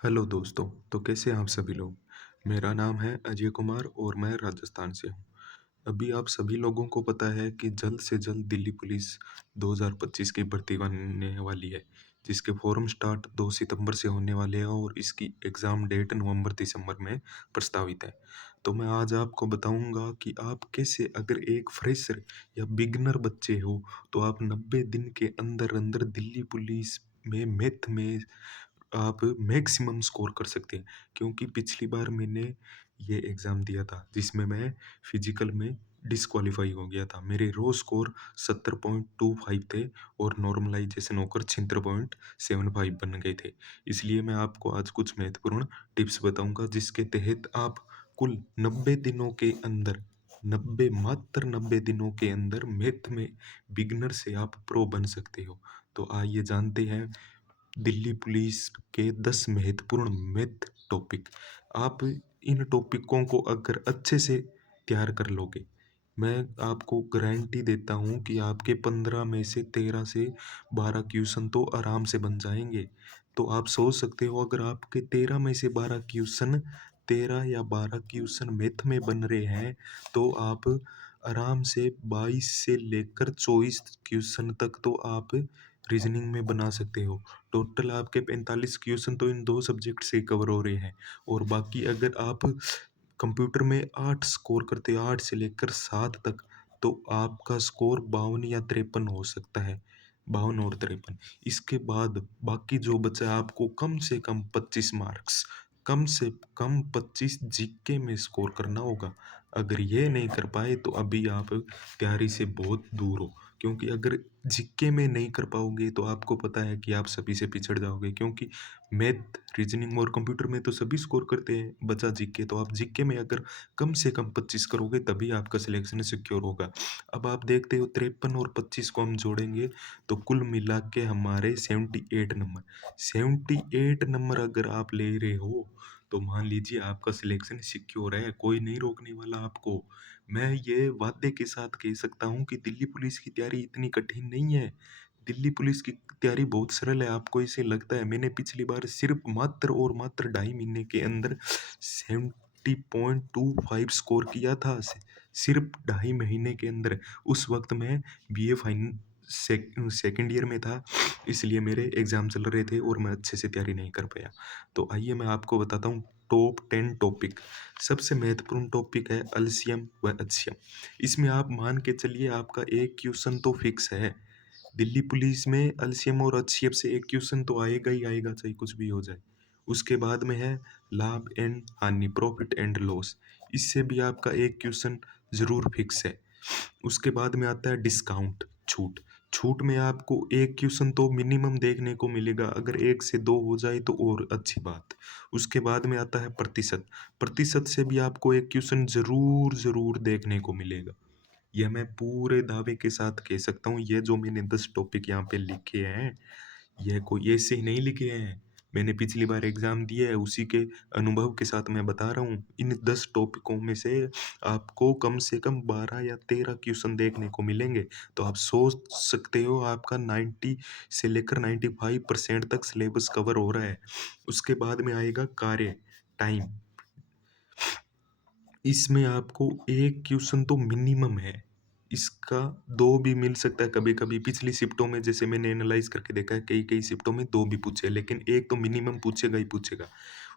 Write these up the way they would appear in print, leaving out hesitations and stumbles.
Hello दोस्तों। तो कैसे हैं आप सभी लोग। मेरा नाम है अजय कुमार और मैं राजस्थान से हूँ। अभी आप सभी लोगों को पता है कि जल्द से जल्द दिल्ली पुलिस 2025 की भर्ती होने वाली है, जिसके फॉर्म स्टार्ट 2 सितंबर से होने वाले हैं और इसकी एग्ज़ाम डेट नवंबर दिसंबर में प्रस्तावित है। तो मैं आज आपको बताऊंगा कि आप कैसे, अगर एक फ्रेशर या बिगनर बच्चे हो, तो आप 90 दिन के अंदर अंदर दिल्ली पुलिस में मैथ में आप मैक्सिमम स्कोर कर सकते हैं। क्योंकि पिछली बार मैंने ये एग्ज़ाम दिया था जिसमें मैं फिजिकल में डिस्क्वालीफाई हो गया था। मेरे रो स्कोर 70.25 थे और नॉर्मलाइजेशन होकर 76.75 बन गए थे। इसलिए मैं आपको आज कुछ महत्वपूर्ण टिप्स बताऊंगा जिसके तहत आप कुल 90 दिनों के अंदर 90 दिनों के अंदर मैथ में बिगनर से आप प्रो बन सकते हो। तो आइए जानते हैं दिल्ली पुलिस के 10 महत्वपूर्ण मैथ टॉपिक। आप इन टॉपिकों को अगर अच्छे से तैयार कर लोगे, मैं आपको गारंटी देता हूँ कि आपके 15 में से 13 से 12 क्वेश्चन तो आराम से बन जाएंगे। तो आप सोच सकते हो, अगर आपके 13 में से 12 क्वेश्चन 13 या 12 क्वेश्चन मैथ में बन रहे हैं, तो आप आराम से 22 से लेकर 24 क्वेश्चन तक तो आप रीजनिंग में बना सकते हो। टोटल आपके 45 क्वेश्चन तो इन दो सब्जेक्ट से कवर हो रहे हैं। और बाकी अगर आप कंप्यूटर में 8 स्कोर करते हो, 8 से लेकर 7 तक, तो आपका स्कोर 52 या 53 हो सकता है। 52 और 53। इसके बाद बाकी जो बचा है, आपको कम से कम 25 मार्क्स, कम से कम 25 जीके में स्कोर करना होगा। अगर ये नहीं कर पाए तो अभी आप तैयारी से बहुत दूर हो। क्योंकि अगर जीके में नहीं कर पाओगे तो आपको पता है कि आप सभी से पिछड़ जाओगे। क्योंकि मैथ, रीजनिंग और कंप्यूटर में तो सभी स्कोर करते हैं, बचा जीके। तो आप जीके में अगर कम से कम 25 करोगे तभी आपका सिलेक्शन सिक्योर होगा। अब आप देखते हो 53 और 25 को हम जोड़ेंगे तो कुल मिला के हमारे 78 नंबर, 78 नंबर अगर आप ले रहे हो तो मान लीजिए आपका सिलेक्शन सिक्योर है, कोई नहीं रोकने वाला आपको। मैं ये वादे के साथ कह सकता हूँ कि दिल्ली पुलिस की तैयारी इतनी कठिन नहीं है। दिल्ली पुलिस की तैयारी बहुत सरल है, आपको इसे लगता है। मैंने पिछली बार सिर्फ मात्र और मात्र 2.5 महीने के अंदर 70.25 स्कोर किया था। सिर्फ 2.5 महीने के अंदर। उस वक्त मैं बीए फाइन सेकेंड ईयर में था, इसलिए मेरे एग्जाम चल रहे थे और मैं अच्छे से तैयारी नहीं कर पाया। तो आइए मैं आपको बताता हूँ टॉप 10 टॉपिक। सबसे महत्वपूर्ण टॉपिक है एलसीएम व एचसीएम। इसमें आप मान के चलिए आपका एक क्वेश्चन तो फिक्स है। दिल्ली पुलिस में एलसीएम और एचसीएफ से एक क्वेश्चन तो आएगा ही आएगा, चाहे कुछ भी हो जाए। उसके बाद में है लाभ एंड हानि, प्रॉफिट एंड लॉस। इससे भी आपका एक क्वेश्चन जरूर फिक्स है। उसके बाद में आता है डिस्काउंट, छूट। छूट में आपको एक क्वेश्चन तो मिनिमम देखने को मिलेगा, अगर एक से दो हो जाए तो और अच्छी बात। उसके बाद में आता है प्रतिशत। प्रतिशत से भी आपको एक क्वेश्चन जरूर जरूर देखने को मिलेगा। यह मैं पूरे दावे के साथ कह सकता हूँ। ये जो मैंने 10 टॉपिक यहाँ पे लिखे हैं, यह कोई ऐसे ही नहीं लिखे हैं। मैंने पिछली बार एग्जाम दिया है, उसी के अनुभव के साथ मैं बता रहा हूँ। इन 10 टॉपिकों में से आपको कम से कम 12 या 13 क्वेश्चन देखने को मिलेंगे। तो आप सोच सकते हो आपका 90 से लेकर 95% तक सिलेबस कवर हो रहा है। उसके बाद में आएगा कार्य टाइम। इसमें आपको एक क्वेश्चन तो मिनिमम है, इसका दो भी मिल सकता है कभी कभी। पिछली शिफ्टों में जैसे मैंने एनालाइज करके देखा है, कई कई शिफ्टों में दो भी पूछे, लेकिन एक तो मिनिमम पूछेगा ही पूछेगा।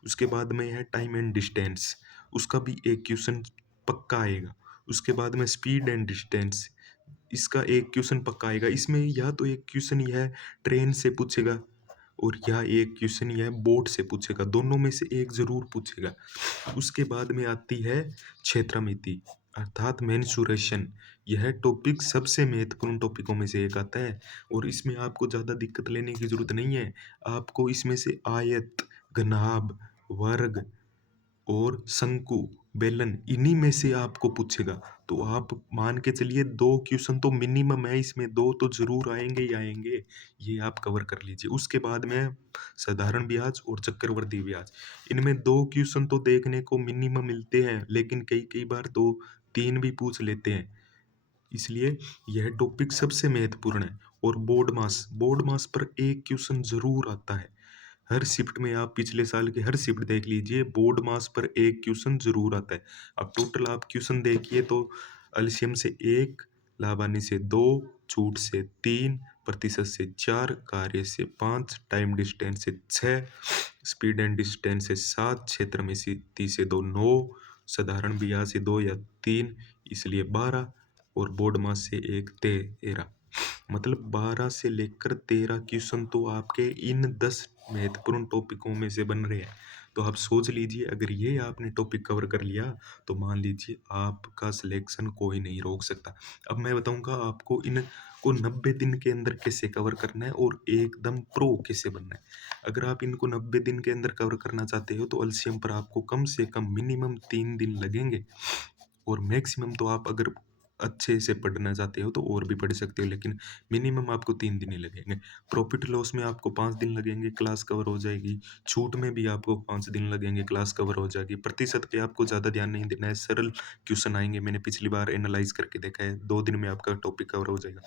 उसके बाद में है टाइम एंड डिस्टेंस, उसका भी एक क्वेश्चन पक्का आएगा। उसके बाद में स्पीड एंड डिस्टेंस, इसका एक क्वेश्चन पक्का आएगा। इसमें या तो एक क्वेश्चन यह ट्रेन से पूछेगा और या एक क्वेश्चन यह बोर्ड से पूछेगा, दोनों में से एक जरूर पूछेगा। उसके बाद में आती है क्षेत्रमिति अर्थात मेंसुरेशन। यह टॉपिक सबसे महत्वपूर्ण टॉपिकों में से एक आता है और इसमें आपको ज़्यादा दिक्कत लेने की जरूरत नहीं है। आपको इसमें से आयत, घनाभ, वर्ग और शंकु, बेलन, इन्हीं में से आपको पूछेगा। तो आप मान के चलिए दो क्वेश्चन तो मिनिमम है, इसमें दो तो जरूर आएंगे ही आएंगे। ये आप कवर कर लीजिए। उसके बाद में साधारण ब्याज और चक्रवृद्धि ब्याज। इनमें दो क्वेश्चन तो देखने को मिनिमम मिलते हैं, लेकिन कई कई बार दो तीन भी पूछ लेते हैं। इसलिए यह टॉपिक सबसे महत्वपूर्ण है। और बोर्ड मास, बोर्ड मास पर एक क्वेश्चन जरूर आता है। हर शिफ्ट में आप पिछले साल के हर शिफ्ट देख लीजिए, बोर्ड मास पर एक क्वेश्चन जरूर आता है। अब टोटल आप क्वेश्चन देखिए तो एलसीएम से 1, लाभांश से 2, छूट से 3, प्रतिशत से 4, कार्य से 5, टाइम डिस्टेंस से 6, स्पीड एंड डिस्टेंस से 7, क्षेत्र में से 30 से 2 9, साधारण ब्याज से 2 या 3, इसलिए 12, और बोर्ड मास से 1 13। मतलब 12 से लेकर 13 क्वेश्चन तो आपके इन 10 महत्वपूर्ण टॉपिकों में से बन रहे हैं। तो आप सोच लीजिए, अगर ये आपने टॉपिक कवर कर लिया तो मान लीजिए आपका सिलेक्शन कोई नहीं रोक सकता। अब मैं बताऊंगा आपको इनको 90 दिन के अंदर कैसे कवर करना है और एकदम प्रो कैसे बनना है। अगर आप इनको 90 दिन के अंदर कवर करना चाहते हो तो एलसीएम पर आपको कम से कम मिनिमम 3 दिन लगेंगे, और मैक्सिमम तो आप अगर अच्छे से पढ़ना चाहते हो तो और भी पढ़ सकते हो, लेकिन मिनिमम आपको 3 दिन ही लगेंगे। प्रॉफिट लॉस में आपको 5 दिन लगेंगे, क्लास कवर हो जाएगी। छूट में भी आपको 5 दिन लगेंगे, क्लास कवर हो जाएगी। प्रतिशत पे आपको ज़्यादा ध्यान नहीं देना है, सरल क्वेश्चन आएंगे। मैंने पिछली बार एनालाइज करके देखा है, 2 दिन में आपका टॉपिक कवर हो जाएगा।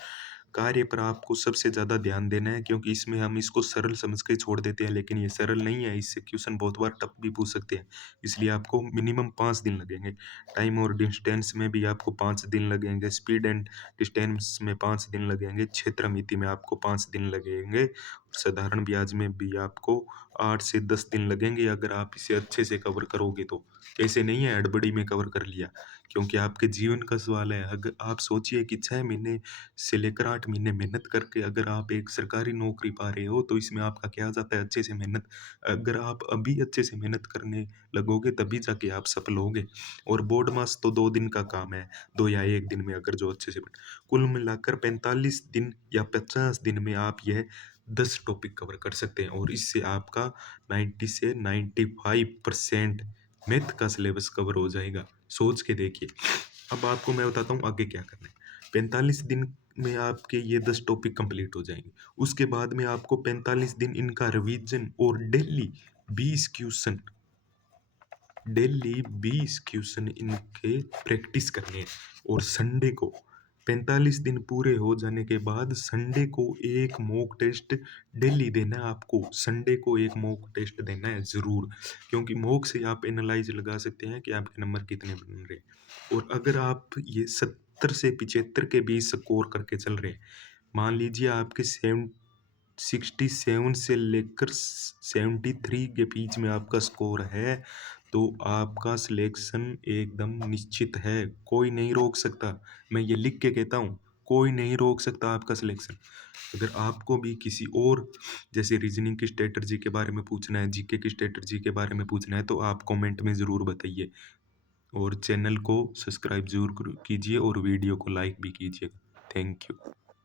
कार्य पर आपको सबसे ज़्यादा ध्यान देना है, क्योंकि इसमें हम इसको सरल समझ के छोड़ देते हैं, लेकिन ये सरल नहीं है, इससे क्वेश्चन बहुत बार टफ भी पूछ सकते हैं। इसलिए आपको मिनिमम 5 दिन लगेंगे। टाइम और डिस्टेंस में भी आपको 5 दिन लगेंगे, स्पीड एंड डिस्टेंस में 5 दिन लगेंगे, क्षेत्र मिति में आपको 5 दिन लगेंगे, साधारण ब्याज में भी आपको 8 से 10 दिन लगेंगे, अगर आप इसे अच्छे से कवर करोगे तो। ऐसे नहीं है हड़बड़ी में कवर कर लिया, क्योंकि आपके जीवन का सवाल है। अगर आप सोचिए कि 6 महीने से लेकर 8 महीने मेहनत करके अगर आप एक सरकारी नौकरी पा रहे हो, तो इसमें आपका क्या जाता है अच्छे से मेहनत। अगर आप अभी अच्छे से मेहनत करने लगोगे तभी जाके आप सफल होगे। और बोर्ड मास तो 2 दिन का काम है, 2 या 1 दिन में अगर जो अच्छे से कुल मिलाकर 45 दिन या 50 दिन में आप यह 10 टॉपिक कवर कर सकते हैं, और इससे आपका 90 से 95% मैथ का सिलेबस कवर हो जाएगा। सोच के देखिए। अब आपको मैं बताता हूँ आगे क्या करना है। 45 दिन में आपके ये 10 टॉपिक कंप्लीट हो जाएंगे। उसके बाद में आपको 45 दिन इनका रिवीजन और डेली 20 क्वेश्चन इनके प्रैक्टिस करने हैं। और संडे को 45 दिन पूरे हो जाने के बाद संडे को एक मॉक टेस्ट डेली देना है आपको। संडे को एक मॉक टेस्ट देना है ज़रूर, क्योंकि मॉक से आप एनालाइज लगा सकते हैं कि आपके नंबर कितने बन रहे हैं। और अगर आप ये 70 से 75 के बीच स्कोर करके चल रहे हैं, मान लीजिए आपके 67 से लेकर 73 के बीच में आपका स्कोर है, तो आपका सिलेक्शन एकदम निश्चित है, कोई नहीं रोक सकता। मैं ये लिख के कहता हूँ, कोई नहीं रोक सकता आपका सिलेक्शन। अगर आपको भी किसी और जैसे रीजनिंग की स्ट्रेटजी के बारे में पूछना है, जीके की स्ट्रेटजी के बारे में पूछना है, तो आप कमेंट में ज़रूर बताइए। और चैनल को सब्सक्राइब ज़रूर कीजिए और वीडियो को लाइक भी कीजिएगा। Thank you.